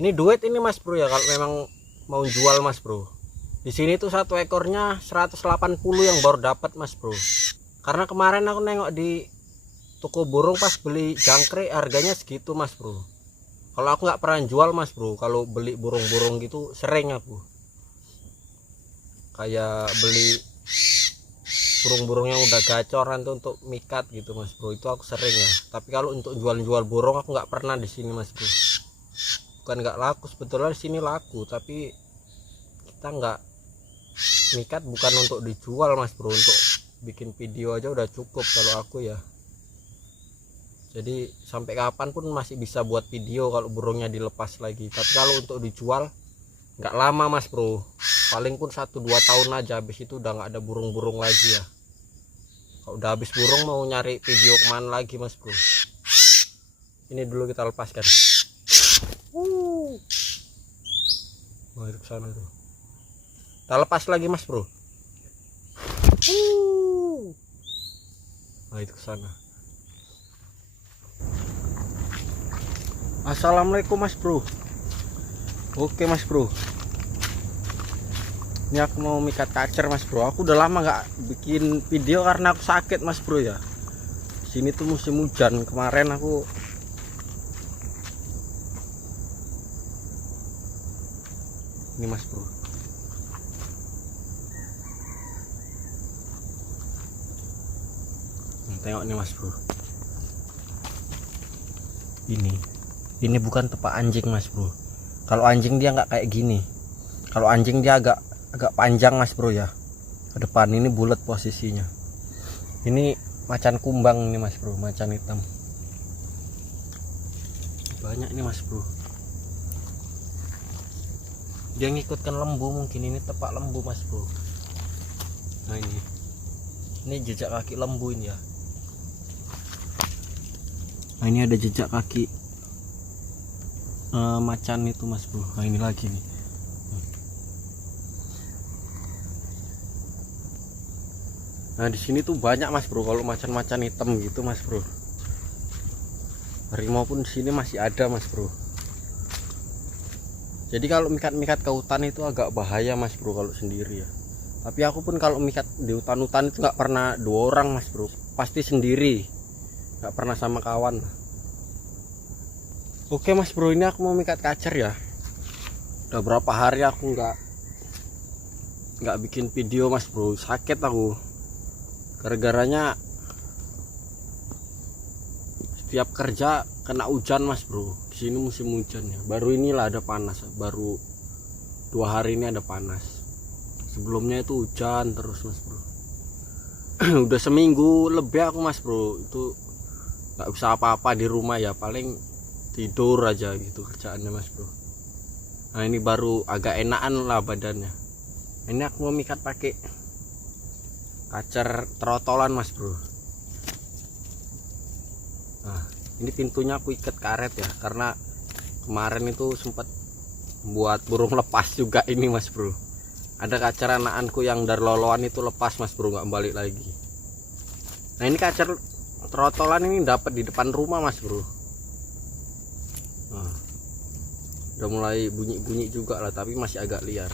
Ini duit ini mas bro ya, kalau memang mau jual mas bro. Di sini tuh satu ekornya 180 yang baru dapat mas bro. Karena kemarin aku nengok di toko burung pas beli jangkrik harganya segitu mas bro. Kalau aku nggak pernah jual mas bro, kalau beli burung-burung gitu sering aku kayak beli burung-burung yang udah gacoran tuh untuk mikat gitu mas bro, itu aku sering ya. Tapi kalau untuk jual-jual burung aku nggak pernah di sini mas bro. Bukan nggak laku, sebetulnya di sini laku, tapi kita nggak mikat, bukan untuk dijual mas bro, untuk bikin video aja udah cukup kalau aku ya. Jadi sampai kapan pun masih bisa buat video kalau burungnya dilepas lagi. Tapi kalau untuk dijual nggak lama mas bro, paling pun 1-2 tahun aja, habis itu udah nggak ada burung-burung lagi ya. Kalau udah habis burung mau nyari video kemana lagi mas bro. Ini dulu kita lepaskan. Wah, itu sana tuh. Kita lepas lagi mas bro. Nah, itu ke sana. Assalamualaikum mas bro. Oke mas bro, ini aku mau mikat kacer mas bro. Aku udah lama nggak bikin video karena aku sakit mas bro ya. Sini tuh musim hujan, kemarin aku ini mas bro. Tengok nih mas bro, ini bukan tepak anjing mas bro. Kalau anjing dia nggak kayak gini. Kalau anjing dia agak panjang mas bro ya ke depan. Ini bulat posisinya. Ini macan kumbang ini mas bro, macan hitam banyak nih mas bro. Dia ngikutkan lembu, mungkin ini tepak lembu mas bro. Nah ini jejak kaki lembu ini ya. Nah ini ada jejak kaki macan itu mas bro. Nah ini lagi nih. Nah di sini tuh banyak mas bro kalau macan-macan hitam gitu mas bro. Harimau pun di sini masih ada mas bro. Jadi kalau mikat-mikat ke hutan itu agak bahaya mas bro kalau sendiri ya. Tapi aku pun kalau mikat di hutan-hutan itu nggak pernah 2 orang mas bro, pasti sendiri, nggak pernah sama kawan. Oke mas bro, ini aku mau mikat kacer ya. Udah berapa hari aku nggak bikin video mas bro, sakit aku. Gara-garanya setiap kerja kena hujan mas bro. Di sini musim hujan ya. Baru inilah ada panas, baru 2 hari ini ada panas. Sebelumnya itu hujan terus mas bro. Udah seminggu lebih aku mas bro itu nggak bisa apa-apa di rumah ya, paling tidur aja gitu kerjaannya mas bro. Nah ini baru agak enakan lah badannya. Ini aku mau mikat pakai kacer trotolan mas bro. Nah ini pintunya aku ikat karet ya, karena kemarin itu sempat buat burung lepas juga ini mas bro. Ada kacer anakanku yang dari loloan itu lepas mas bro, nggak balik lagi. Nah ini kacer trotolan ini dapat di depan rumah mas bro. Nah, udah mulai bunyi-bunyi juga lah, tapi masih agak liar.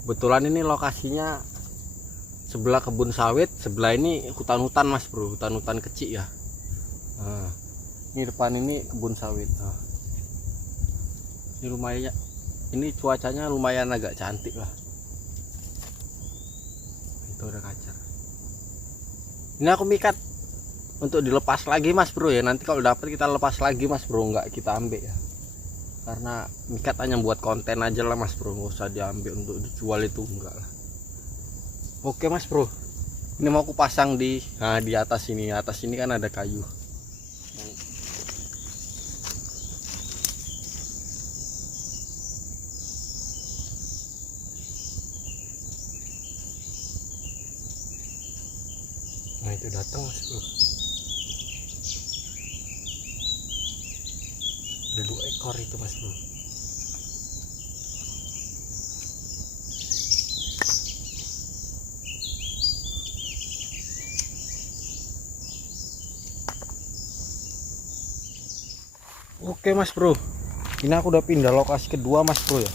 Kebetulan ini lokasinya sebelah kebun sawit, sebelah ini hutan-hutan mas bro, hutan-hutan kecil ya. Nah, ini depan ini kebun sawit. Nah, ini lumayan, ini cuacanya lumayan agak cantik lah. Itu ada kacer. Ini aku mikat untuk dilepas lagi mas bro ya. Nanti kalau dapat kita lepas lagi mas bro, nggak kita ambil ya. Karena mikat hanya buat konten aja lah mas bro, nggak usah diambil untuk dijual itu, enggak lah. Oke mas bro, ini mau aku pasang di atas ini. Atas ini kan ada kayu. Nah itu datang mas bro. Ada 2 ekor itu mas bro. Oke mas bro, ini aku udah pindah lokasi kedua mas bro ya.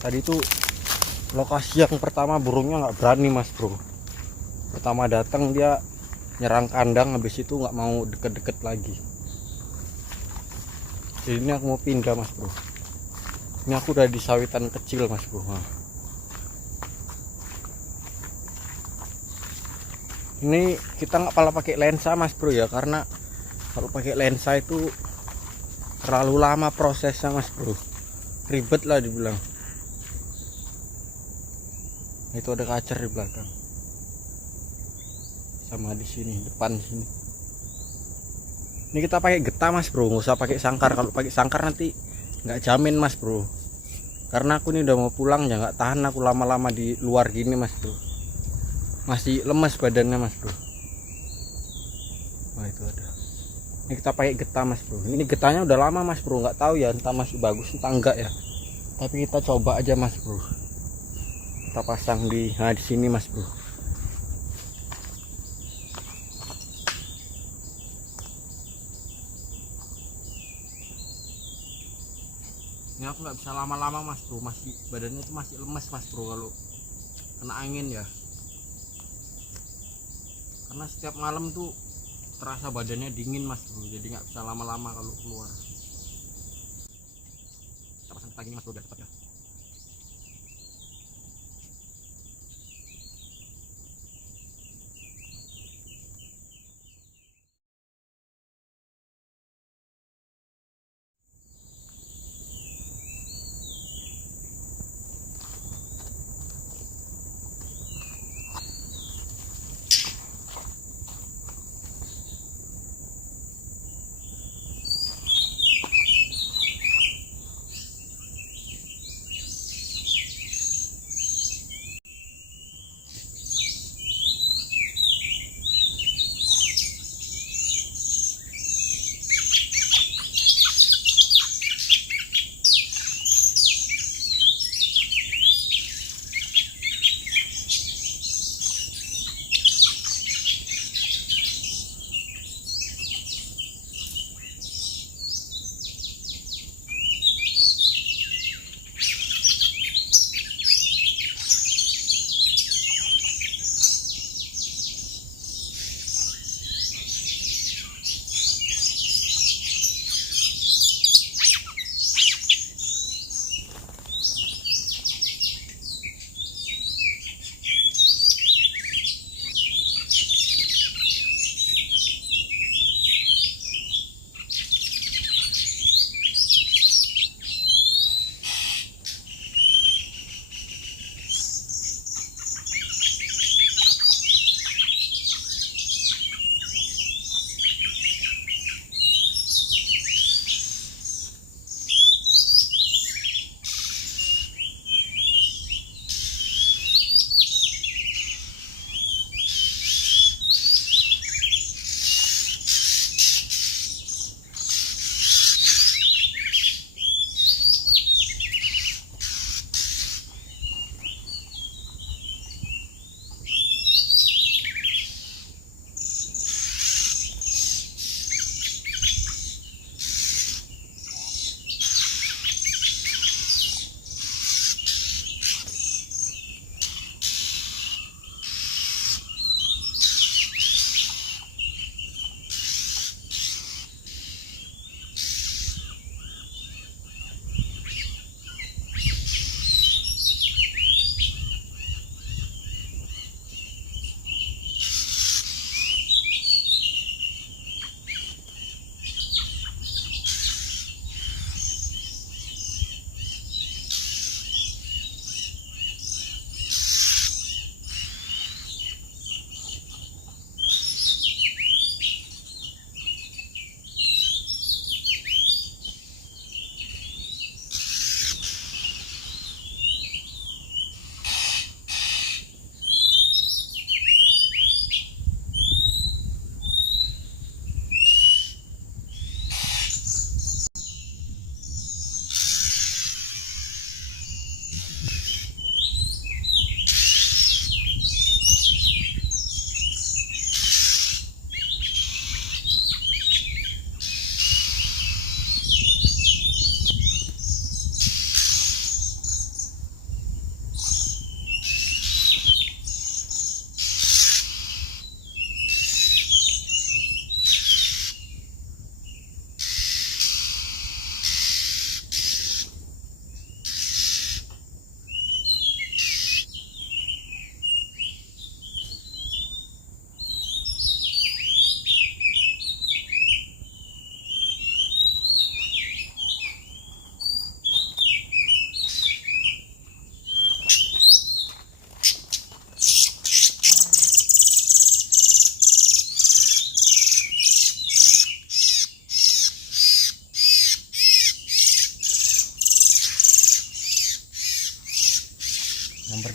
Tadi tuh lokasi yang pertama burungnya nggak berani mas bro. Pertama datang dia nyerang kandang, habis itu nggak mau deket-deket lagi. Jadi ini aku mau pindah mas bro. Ini aku udah di sawitan kecil mas bro. Nah, ini kita nggak pala pakai lensa mas bro ya, karena kalau pakai lensa itu terlalu lama prosesnya mas bro, ribet lah dibilang. Itu ada kacer di belakang, sama di sini depan sini. Ini kita pakai getah mas bro, nggak usah pakai sangkar. Kalau pakai sangkar nanti nggak jamin mas bro, karena aku ini udah mau pulang ya, nggak tahan aku lama-lama di luar gini mas bro, masih lemas badannya mas bro. Wah itu ada. Ini kita pakai getah mas bro. Ini getahnya udah lama mas bro, nggak tahu ya entah masih bagus entah enggak ya, tapi kita coba aja mas bro. Kita pasang di sini mas bro. Ini aku nggak bisa lama-lama mas bro, masih badannya itu masih lemes mas bro kalau kena angin ya, karena setiap malam tuh terasa badannya dingin mas bro, jadi nggak bisa lama-lama kalau keluar. Kita pasang pagi mas bro biar cepat ya.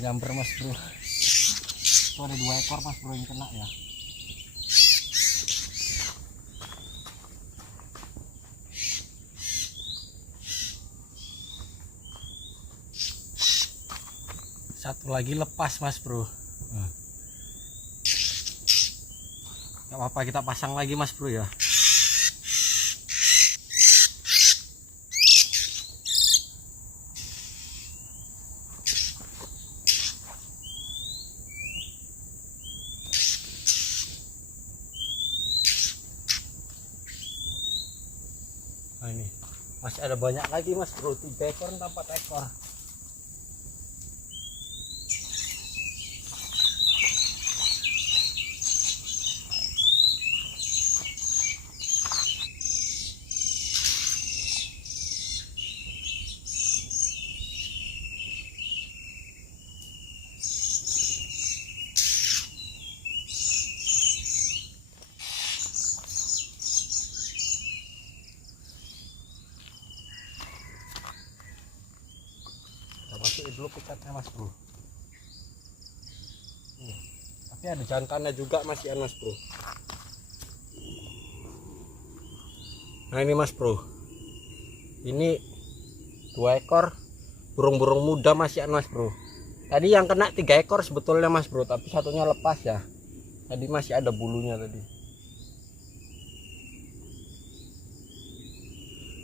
jumper mas bro. Itu ada 2 ekor mas bro yang kena ya. Satu lagi lepas mas bro. Gak apa-apa, kita pasang lagi mas bro ya. Nah ini masih ada banyak lagi mas bro, 3 ekor entah 4 ekor. Masukin dulu pikatnya mas bro. Tapi ada jantannya juga masih mas bro. Nah ini mas bro, ini 2 ekor burung-burung muda masih mas bro. Tadi yang kena 3 ekor sebetulnya mas bro, tapi satunya lepas ya. Tadi masih ada bulunya tadi.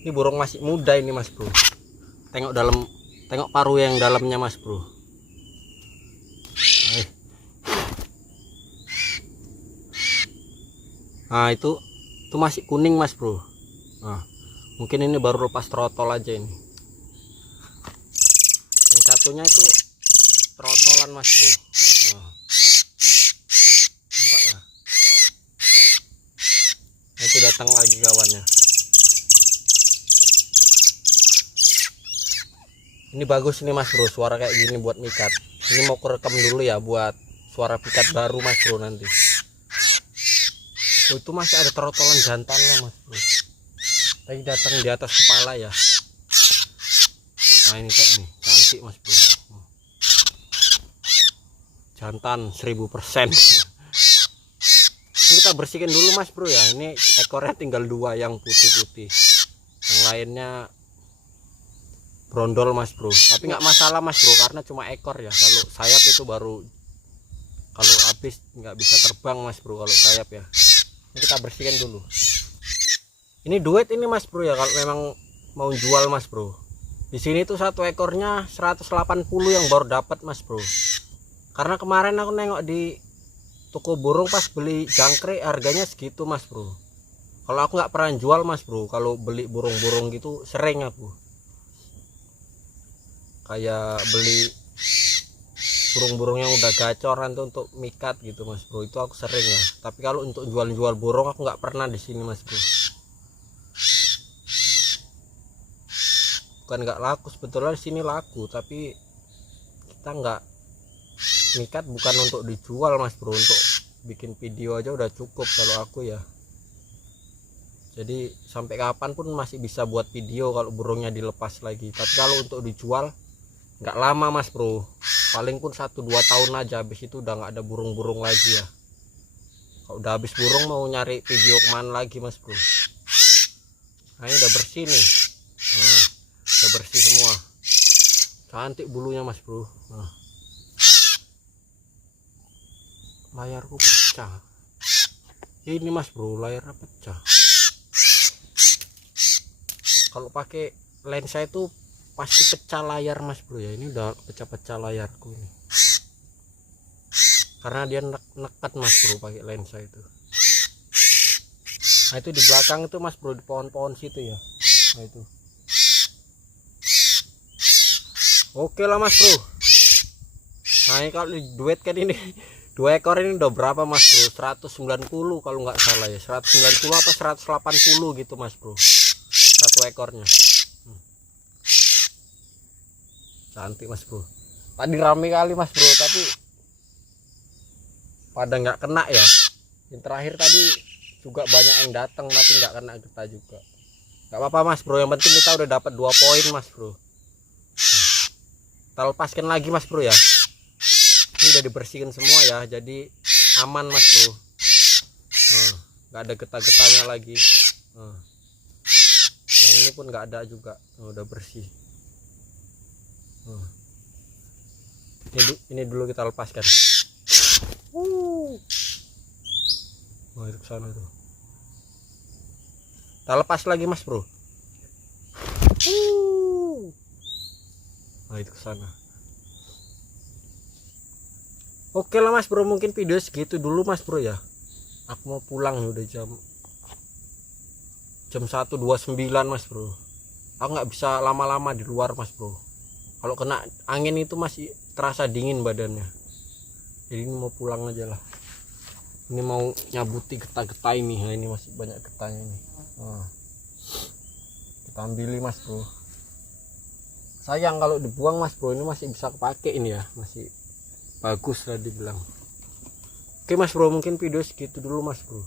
Ini burung masih muda ini mas bro. Tengok paruh yang dalamnya mas bro. Nah itu masih kuning mas bro. Nah mungkin ini baru lepas trotol aja ini. Yang satunya itu trotolan mas bro. Nah, nampak ya. Nah, itu datang lagi kawannya. Ini bagus nih mas bro, suara kayak gini buat mikat. Ini mau kerekam dulu ya buat suara pikat baru mas bro nanti. Oh, itu masih ada trotolan jantannya mas bro. Tadi datang di atas kepala ya. Nah ini kayak ini, cantik mas bro. Jantan 1000%. Ini kita bersihkan dulu mas bro ya. Ini ekornya tinggal 2 yang putih-putih. Yang lainnya brondol mas bro, tapi nggak masalah mas bro karena cuma ekor ya. Kalau sayap itu baru, kalau habis nggak bisa terbang mas bro kalau sayap ya. Ini kita bersihkan dulu. Ini duet ini mas bro ya, kalau memang mau jual mas bro. Di sini tuh 1 ekornya 180 yang baru dapat mas bro. Karena kemarin aku nengok di toko burung pas beli jangkrik harganya segitu mas bro. Kalau aku nggak pernah jual mas bro, kalau beli burung-burung gitu sering aku kayak beli burung-burung yang udah gacoran tuh untuk mikat gitu mas bro, itu aku sering ya. Tapi kalau untuk jual-jual burung aku nggak pernah di sini mas bro. Bukan nggak laku, sebetulnya di sini laku, tapi kita nggak mikat bukan untuk dijual mas bro, untuk bikin video aja udah cukup kalau aku ya. Jadi sampai kapan pun masih bisa buat video kalau burungnya dilepas lagi. Tapi kalau untuk dijual nggak lama mas bro, paling pun 1-2 tahun aja, habis itu udah nggak ada burung-burung lagi ya. Kalau udah habis burung mau nyari video kemana lagi mas bro. Nah ini udah bersih nih. Nah, udah bersih semua, cantik bulunya mas bro. Nah, layarku pecah ini mas bro, layarnya pecah. Kalau pakai lensa itu pasti pecah layar mas bro ya. Ini udah pecah-pecah layarku ini karena dia nekat mas bro pakai lensa itu. Nah itu di belakang itu mas bro, di pohon-pohon situ ya. Nah itu oke lah mas bro. Nah ini kalau diduetkan ini 2 ekor ini udah berapa mas bro, 190 kalau nggak salah ya, 190 apa 180 gitu mas bro, 1 ekornya. Cantik mas bro. Tadi rame kali mas bro, tapi pada nggak kena ya. Yang terakhir tadi juga banyak yang datang tapi nggak kena kita juga. Nggak apa-apa mas bro, yang penting kita udah dapat 2 poin mas bro. Kita lepaskan lagi mas bro ya. udah dibersihkan semua ya, jadi aman mas bro. Nggak ada getah-getahnya lagi. Yang ini pun nggak ada juga. Udah bersih. Ini dulu kita lepaskan. Itu ke sana tuh. Kita lepas lagi mas bro. Itu ke sana. Oke lah mas bro, mungkin video segitu dulu mas bro ya. Aku mau pulang nih, udah jam 1:29 mas bro. Aku nggak bisa lama-lama di luar mas bro. Kalau kena angin itu masih terasa dingin badannya. Jadi ini mau pulang aja lah. Ini mau nyabuti getah-getah ini. Nah, ini masih banyak getahnya ini. Kita ambil mas bro. Sayang kalau dibuang mas bro, ini masih bisa kepake ini ya, masih bagus lah dibilang. Oke mas bro, mungkin video segitu dulu mas bro.